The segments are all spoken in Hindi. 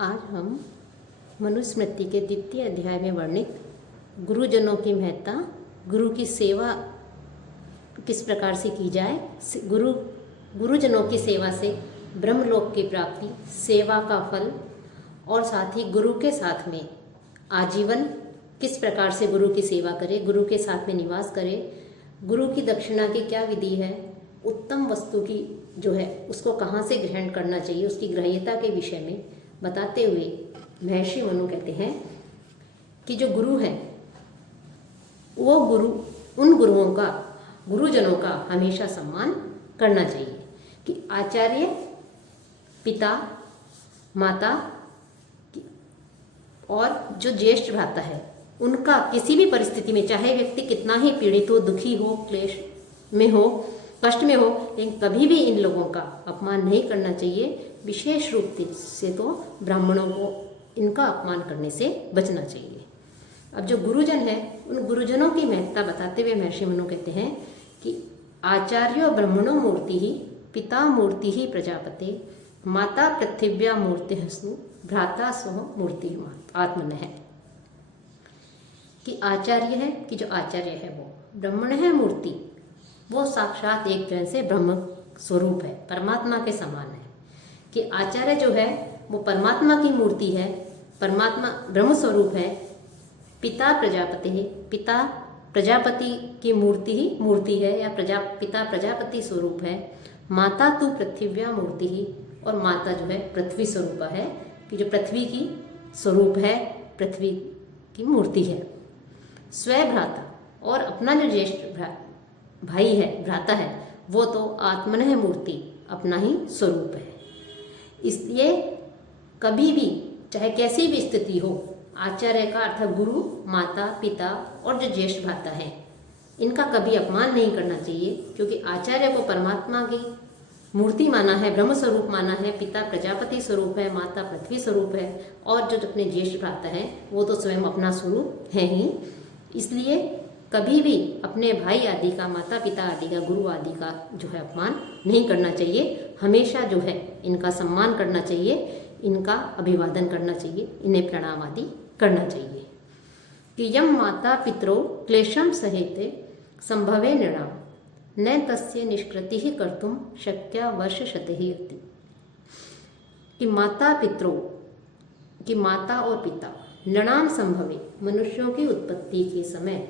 आज हम मनुस्मृति के द्वितीय अध्याय में वर्णित गुरुजनों की महत्ता, गुरु की सेवा किस प्रकार से की जाए, गुरुजनों की सेवा से ब्रह्मलोक की प्राप्ति, सेवा का फल और साथ ही गुरु के साथ में आजीवन किस प्रकार से गुरु की सेवा करे, गुरु के साथ में निवास करे, गुरु की दक्षिणा की क्या विधि है, उत्तम वस्तु की जो है उसको कहाँ से ग्रहण करना चाहिए, उसकी ग्राह्यता के विषय में बताते हुए महर्षि मनु कहते हैं कि जो गुरु है वो उन गुरुओं का, गुरुजनों का हमेशा सम्मान करना चाहिए कि आचार्य, पिता, माता और जो ज्येष्ठ भ्राता है उनका किसी भी परिस्थिति में, चाहे व्यक्ति कितना ही पीड़ित हो, दुखी हो, क्लेश में हो, कष्ट में हो, लेकिन कभी भी इन लोगों का अपमान नहीं करना चाहिए। विशेष रूप से तो ब्राह्मणों को इनका अपमान करने से बचना चाहिए। अब जो गुरुजन है उन गुरुजनों की महत्ता बताते हुए महर्षि मनु कहते हैं कि आचार्यो ब्रह्मणो मूर्ति ही, पिता मूर्ति ही प्रजापते, माता पृथिव्या मूर्ति हसु, भ्राता सह मूर्ति आत्मन है। कि आचार्य है, कि जो आचार्य है वो ब्रह्मण है, मूर्ति वो साक्षात एक तरह से ब्रह्म स्वरूप है, परमात्मा के समान है। कि आचार्य जो है वो परमात्मा की मूर्ति है, परमात्मा ब्रह्म स्वरूप है। पिता प्रजापति है, पिता प्रजापति की मूर्ति ही मूर्ति है या पिता प्रजापति स्वरूप है। माता तू पृथिव्या मूर्ति ही, और माता जो है पृथ्वी स्वरूप है, कि जो पृथ्वी की स्वरूप है, पृथ्वी की मूर्ति है। स्वयं भ्राता, और अपना जो ज्येष्ठ भाई है, भ्राता है, वो तो आत्मन है मूर्ति, अपना ही स्वरूप है। इसलिए कभी भी चाहे कैसी भी स्थिति हो, आचार्य का अर्थात गुरु, माता, पिता और जो ज्येष्ठ भ्राता है इनका कभी अपमान नहीं करना चाहिए, क्योंकि आचार्य को परमात्मा की मूर्ति माना है, ब्रह्म स्वरूप माना है, पिता प्रजापति स्वरूप है, माता पृथ्वी स्वरूप है, और जो अपने ज्येष्ठ भ्राता है वो तो स्वयं अपना स्वरूप है ही। इसलिए कभी भी अपने भाई आदि का, माता पिता आदि का, गुरु आदि का जो है अपमान नहीं करना चाहिए। हमेशा जो है इनका सम्मान करना चाहिए, इनका अभिवादन करना चाहिए, इन्हें प्रणाम आदि करना चाहिए। कि यम माता पितरो क्लेशम सहेते संभवे नृणाम, न तस्य निष्कृति ही कर्तुम शक्या वर्ष शते ही अति। कि माता पितरो, कि माता और पिता, नृणाम संभवे, मनुष्यों की उत्पत्ति के समय,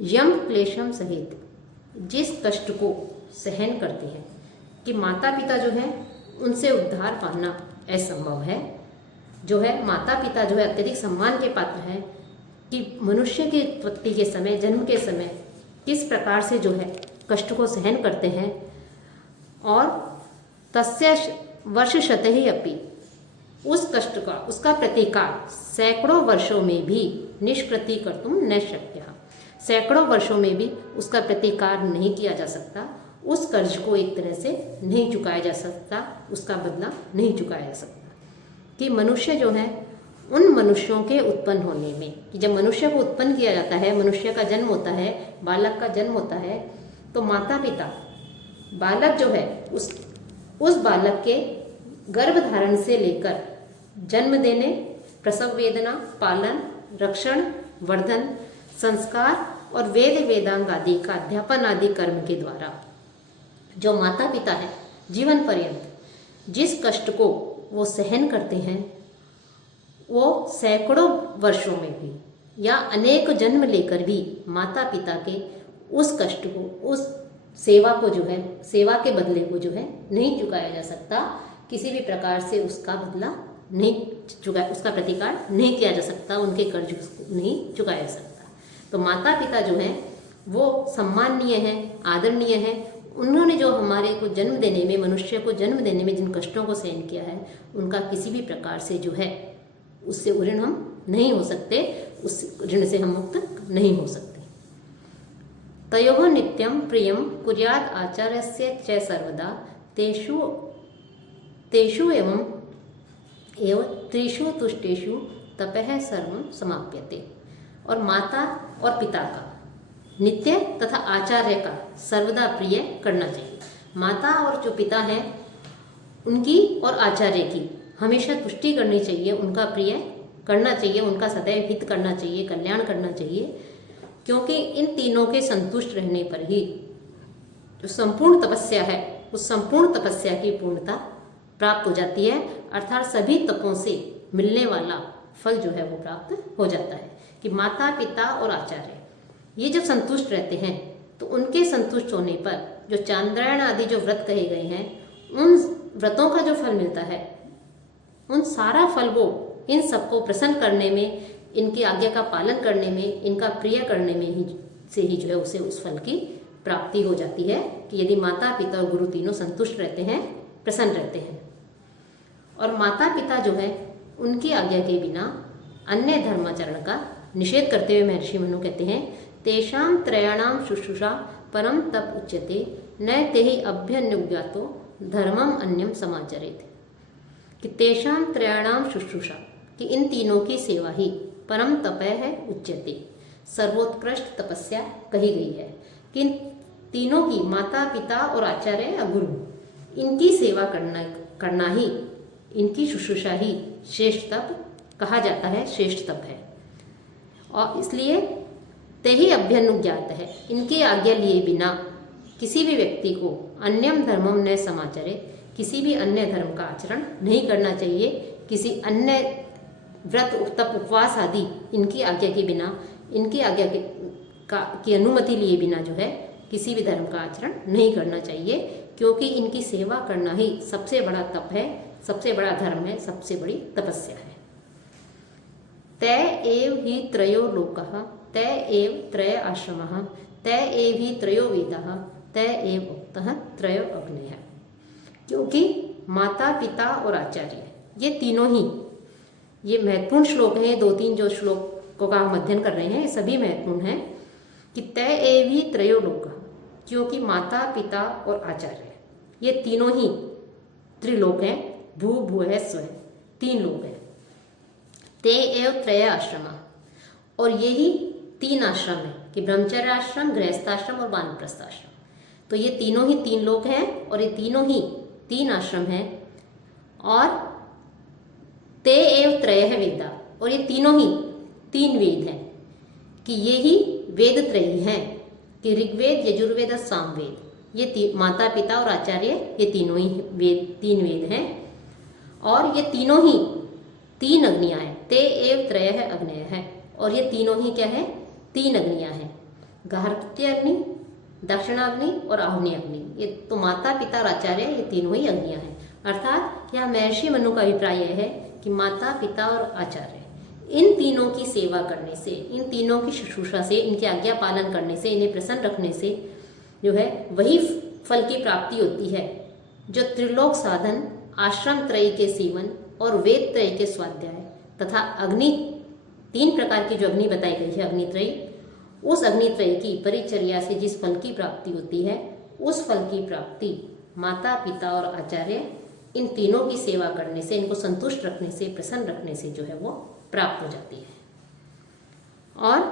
यम क्लेशम सहित, जिस कष्ट को सहन करते हैं, कि माता पिता जो है उनसे उद्धार पाना असंभव है। जो है माता पिता जो है अत्यधिक सम्मान के पात्र हैं, कि मनुष्य की उत्पत्ति के समय, जन्म के समय किस प्रकार से जो है कष्ट को सहन करते हैं, और तस्य वर्ष शत ही अपि, उस कष्ट का, उसका प्रतिकार सैकड़ों वर्षों में भी निष्कृति कर्तुम न शक्य, सैकड़ों वर्षों में भी उसका प्रतिकार नहीं किया जा सकता, उस कर्ज को एक तरह से नहीं चुकाया जा सकता, उसका बदला नहीं चुकाया जा सकता। कि मनुष्य जो है उन मनुष्यों के उत्पन्न होने में, कि जब मनुष्य को उत्पन्न किया जाता है, मनुष्य का जन्म होता है, बालक का जन्म होता है, तो माता पिता बालक जो है उस बालक के गर्भ धारण से लेकर जन्म देने, प्रसव वेदना, पालन, रक्षण, वर्धन, संस्कार और वेद वेदांग आदि का अध्यापन आदि कर्म के द्वारा जो माता पिता है जीवन पर्यंत जिस कष्ट को वो सहन करते हैं, वो सैकड़ों वर्षों में भी या अनेक जन्म लेकर भी माता पिता के उस कष्ट को, उस सेवा को जो है, सेवा के बदले को जो है नहीं चुकाया जा सकता। किसी भी प्रकार से उसका बदला नहीं चुका, उसका प्रतिकार नहीं किया जा सकता, उनके कर्ज को नहीं चुकाया जा सकता। तो माता पिता जो हैं वो सम्माननीय हैं, आदरणीय हैं। उन्होंने जो हमारे को जन्म देने में, मनुष्य को जन्म देने में जिन कष्टों को सहन किया है, उनका किसी भी प्रकार से जो है उससे ऋण हम नहीं हो सकते, उस ऋण से हम मुक्त नहीं हो सकते। तयोः नित्यं प्रियं कुर्यात् आचार्यस्य च सर्वदा, तेषु एवं त्रिषु तुष्टेषु तपः सर्वं समाप्यते। और माता और पिता का नित्य तथा आचार्य का सर्वदा प्रिय करना चाहिए। माता और जो पिता हैं उनकी और आचार्य की हमेशा तुष्टि करनी चाहिए, उनका प्रिय करना चाहिए, उनका सदैव हित करना चाहिए, कल्याण करना चाहिए, क्योंकि इन तीनों के संतुष्ट रहने पर ही जो संपूर्ण तपस्या है उस संपूर्ण तपस्या की पूर्णता प्राप्त हो जाती है, अर्थात सभी तपों से मिलने वाला फल जो है वो प्राप्त हो जाता है। कि माता पिता और आचार्य ये जब संतुष्ट रहते हैं तो उनके संतुष्ट होने पर जो चांद्रायण आदि जो व्रत कहे गए हैं उन व्रतों का जो फल मिलता है, उन सारा फल वो इन सबको प्रसन्न करने में, इनकी आज्ञा का पालन करने में, इनका प्रिय करने में ही से ही जो है उसे उस फल की प्राप्ति हो जाती है। कि यदि माता पिता और गुरु तीनों संतुष्ट रहते हैं, प्रसन्न रहते हैं। और माता पिता जो है उनकी आज्ञा के बिना अन्य धर्माचरण का निषेध करते हुए महर्षि मनु कहते हैं, तेषां त्रयाणाम शुश्रूषा परम तप उच्यते न तेहि अभ्यनुज्ञातो धर्मम अन्यम समाचरेत। कि तेषां त्रयाणाम शुश्रूषा, कि इन तीनों की सेवा ही परम तप है उच्यते, सर्वोत्कृष्ट तपस्या कही गई है। कि इन तीनों की, माता पिता और आचार्य या गुरु, इनकी सेवा करना ही, इनकी शुश्रूषा ही श्रेष्ठ तप कहा जाता है, श्रेष्ठ तप है। और इसलिए ते ही अभ्यनुज्ञात है, इनकी आज्ञा लिए बिना किसी भी व्यक्ति को अन्यम धर्मम न समाचरे, किसी भी अन्य धर्म का आचरण नहीं करना चाहिए। किसी अन्य व्रत तप उपवास आदि इनकी आज्ञा के बिना, इनकी आज्ञा की अनुमति लिए बिना जो है किसी भी धर्म का आचरण नहीं करना चाहिए, क्योंकि इनकी सेवा करना ही सबसे बड़ा तप है, सबसे बड़ा धर्म है, सबसे बड़ी तपस्या है। तय एव ही त्रयो लोकः, तय एव त्रय आश्रमः, तय एव ही त्रयो वेदः, तय एव उक्तः त्रयो अग्नयः। क्योंकि माता पिता और आचार्य ये तीनों ही, ये महत्वपूर्ण श्लोक हैं, 2-3 जो श्लोकों का हम अध्ययन कर रहे हैं ये सभी महत्वपूर्ण हैं। कि तय एव ही त्रयो लोकः, क्योंकि माता पिता और आचार्य ये तीनों ही त्रिलोक हैं, भू भुवः स्वः, 3 लोक हैं। ते एव त्रय आश्रम, और यही 3 आश्रम है कि ब्रह्मचर्य आश्रम, गृहस्थाश्रम और वानप्रस्थ आश्रम। तो ये तीनों ही 3 लोक हैं और ये तीनों ही 3 आश्रम हैं। और ते एव त्रयः वेदा, और ये तीनों ही 3 वेद हैं कि ये ही वेद त्रयी हैं कि ऋग्वेद, यजुर्वेद और सामवेद, ये माता पिता और आचार्य ये तीनों ही वेद, 3 वेद हैं। और ये तीनों ही 3 अग्नियां हैं, ते एव त्रयः अग्नयः है, और ये तीनों ही क्या है, 3 अग्नियां हैं, गार्हपत्य अग्नि, दक्षिणाग्नि और आहुति अग्नि। ये तो माता पिता और आचार्य ये तीनों ही अग्नियां हैं। अर्थात यहाँ महर्षि मनु का अभिप्राय यह है कि माता पिता और आचार्य इन तीनों की सेवा करने से, इन तीनों की शुश्रूषा से, इनके आज्ञा पालन करने से, इन्हें प्रसन्न रखने से जो है वही फल की प्राप्ति होती है जो त्रिलोक साधन, आश्रम त्रयी के सेवन और वेद त्रयी के स्वाध्याय तथा अग्नि, 3 प्रकार की जो अग्नि बताई गई है अग्नित्रयी, उस अग्नित्रयी की परिचर्या से जिस फल की प्राप्ति होती है उस फल की प्राप्ति माता पिता और आचार्य इन तीनों की सेवा करने से, इनको संतुष्ट रखने से, प्रसन्न रखने से जो है वो प्राप्त हो जाती है। और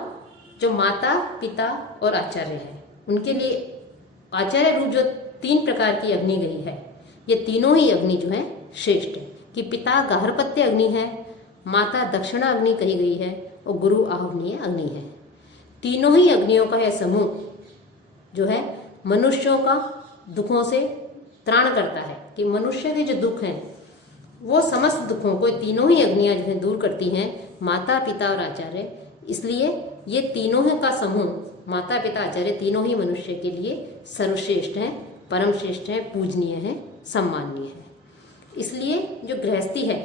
जो माता पिता और आचार्य है उनके लिए आचार्य रूप जो 3 प्रकार की अग्नि गई है, ये तीनों ही अग्नि जो है श्रेष्ठ है। कि पिता गार्हपत्य अग्नि है, माता दक्षिणा अग्नि कही गई है और गुरु आहुनीय अग्नि है। तीनों ही अग्नियों का यह समूह जो है मनुष्यों का दुखों से त्राण करता है। कि मनुष्य के जो दुख हैं वो समस्त दुखों को तीनों ही अग्नियां जो है दूर करती हैं, माता पिता और आचार्य। इसलिए ये तीनों का समूह माता पिता आचार्य तीनों ही मनुष्य के लिए सर्वश्रेष्ठ हैं, परम श्रेष्ठ हैं, पूजनीय हैं, सम्माननीय है। इसलिए जो गृहस्थी है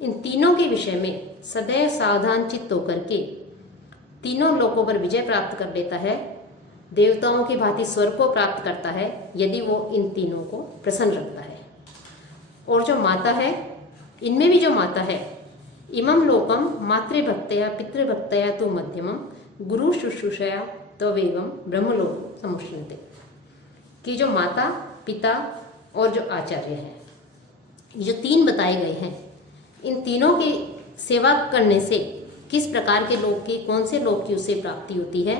इन तीनों के विषय में सदैव सावधान चित्त होकर के तीनों लोकों पर विजय प्राप्त कर लेता है, देवताओं की भांति स्वर्ग को प्राप्त करता है यदि वो इन तीनों को प्रसन्न रखता है। और जो माता है, इनमें भी जो माता है, इमं लोकम मातृभक्तया पितृभक्तया तु मध्यमम गुरु शुश्रूषया तवेवं ब्रह्मलोक समुष्यन्ते। कि जो माता पिता और जो आचार्य है, जो 3 बताए गए हैं, इन तीनों की सेवा करने से किस प्रकार के लोक की, कौन से लोक की उससे प्राप्ति होती है,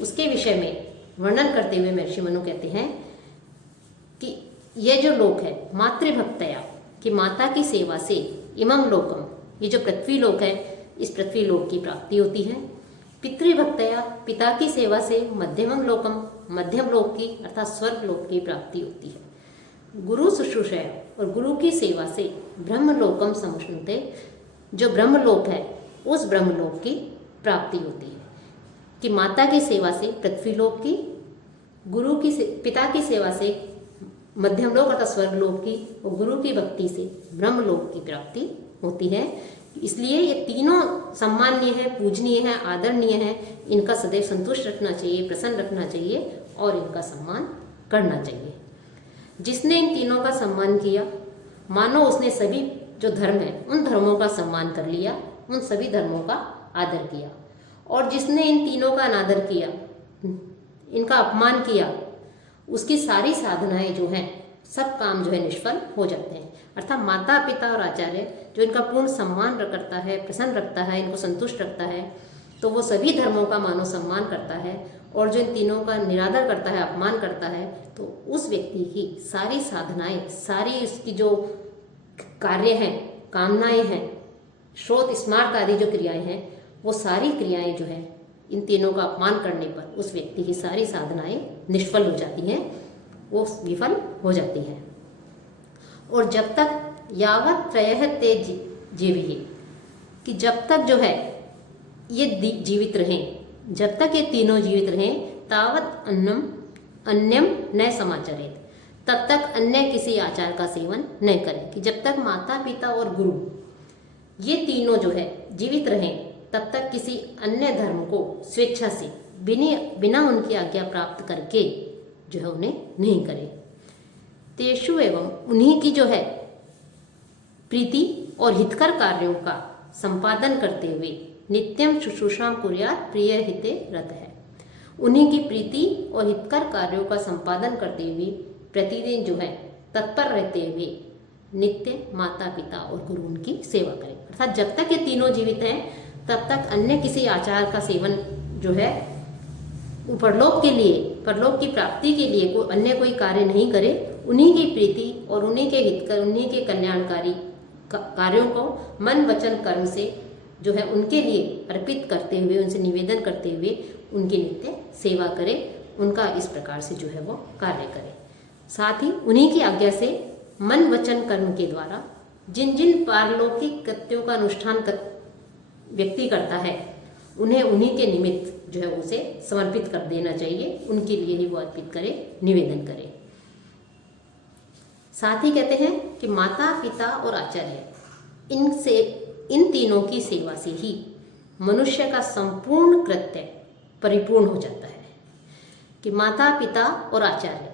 उसके विषय में वर्णन करते हुए महर्षि मनु कहते हैं कि यह जो लोक है मातृभक्तया, कि माता की सेवा से इमं लोकम, ये जो पृथ्वी लोक है, इस पृथ्वी लोक की प्राप्ति होती है। पितृभक्तया, पिता की सेवा से मध्यमं लोकम, मध्यम लोक की अर्थात स्वर्ग लोक की प्राप्ति होती है। गुरु शुश्रूषया, और गुरु की सेवा से ब्रह्मलोकम समुष्णुते, जो ब्रह्मलोक है उस ब्रह्मलोक की प्राप्ति होती है। कि माता की सेवा से पृथ्वी लोक की, गुरु की पिता की सेवा से मध्यम लोक अर्थात स्वर्ग लोक की, और गुरु की भक्ति से ब्रह्मलोक की प्राप्ति होती है। इसलिए ये तीनों सम्माननीय है, पूजनीय है, आदरणीय है। इनका सदैव संतुष्ट रखना चाहिए, प्रसन्न रखना चाहिए और इनका सम्मान करना चाहिए। जिसने इन तीनों का सम्मान किया, मानो उसने सभी जो धर्म है उन धर्मों का सम्मान कर लिया, उन सभी धर्मों का आदर किया। और जिसने इन तीनों का अनादर किया, इनका अपमान किया, उसकी सारी साधनाएं जो हैं, सब काम जो है निष्फल हो जाते हैं। अर्थात माता पिता और आचार्य जो इनका पूर्ण सम्मान करता है, प्रसन्न रखता है, इनको संतुष्ट रखता है, तो वो सभी धर्मों का मानो सम्मान करता है। और जो इन तीनों का निरादर करता है, अपमान करता है, तो उस व्यक्ति की सारी साधनाएं, सारी उसकी जो कार्य हैं, कामनाएं हैं, श्रोत स्मार्त आदि जो क्रियाएं हैं, वो सारी क्रियाएं जो है इन तीनों का अपमान करने पर उस व्यक्ति की सारी साधनाएं निष्फल हो जाती हैं, वो विफल हो जाती हैं। और जब तक यावत त्रयः ते जीविये, कि जब तक जो है ये जीवित रहें, जब तक ये तीनों जीवित रहें, तावत अन्यम न समाचरेत, तब तक अन्य किसी आचार का सेवन न करें। कि जब तक माता पिता और गुरु ये तीनों जो है जीवित रहें, तब तक किसी अन्य धर्म को स्वेच्छा से बिना उनकी आज्ञा प्राप्त करके जो है उन्हें नहीं करें। तेषु एवं उन्हीं की जो है प्रीति और हितकर कार्यों का संपादन करते हुए नित्यम शुश्रूषा कुर्यात् प्रिय हिते रत है। उन्हीं की प्रीति और हितकर कार्यों का संपादन करते हुए प्रतिदिन जो है तत्पर रहते हुए नित्य माता पिता और गुरु उनकी सेवा करें। अर्थात जब तक ये तीनों जीवित हैं, तब तक अन्य किसी आचार का सेवन जो है परलोक के लिए, परलोक की प्राप्ति के लिए अन्य कोई कार्य नहीं करे। उन्हीं की प्रीति और उन्हीं के हितकर, उन्हीं के कल्याणकारी कार्यों को मन वचन कर्म से जो है उनके लिए अर्पित करते हुए, उनसे निवेदन करते हुए उनकी नित्य सेवा करे, उनका इस प्रकार से जो है वो कार्य करे। साथ ही उन्हीं की आज्ञा से मन वचन कर्म के द्वारा जिन जिन पारलौकिक कृत्यों का अनुष्ठान व्यक्ति करता है, उन्हें उन्हीं के निमित्त जो है उसे समर्पित कर देना चाहिए, उनके लिए ही वो अर्पित करे, निवेदन करे। साथ ही कहते हैं कि माता पिता और आचार्य, इन तीनों की सेवा से ही मनुष्य का संपूर्ण कृत्य परिपूर्ण हो जाता है। कि माता पिता और आचार्य,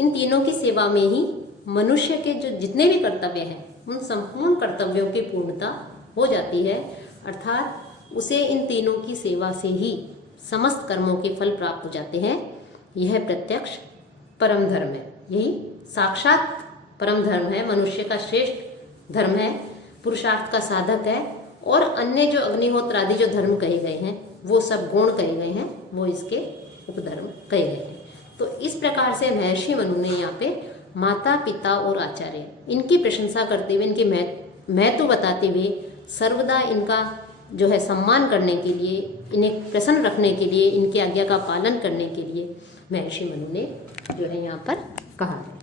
इन तीनों की सेवा में ही मनुष्य के जो जितने भी कर्तव्य हैं, उन संपूर्ण कर्तव्यों की पूर्णता हो जाती है। अर्थात उसे इन तीनों की सेवा से ही समस्त कर्मों के फल प्राप्त हो जाते हैं। यह प्रत्यक्ष परम धर्म है, यही साक्षात परम धर्म है, मनुष्य का श्रेष्ठ धर्म है, पुरुषार्थ का साधक है। और अन्य जो अग्निहोत्र आदि जो धर्म कहे गए हैं, वो सब गुण कहे गए हैं, वो इसके उपधर्म कहे गए हैं। तो इस प्रकार से महर्षि मनु ने यहाँ पे माता पिता और आचार्य, इनकी प्रशंसा करते हुए, इनके महत्व बताते हुए, सर्वदा इनका जो है सम्मान करने के लिए, इन्हें प्रसन्न रखने के लिए, इनकी आज्ञा का पालन करने के लिए महर्षि मनु ने जो है यहाँ पर कहा है।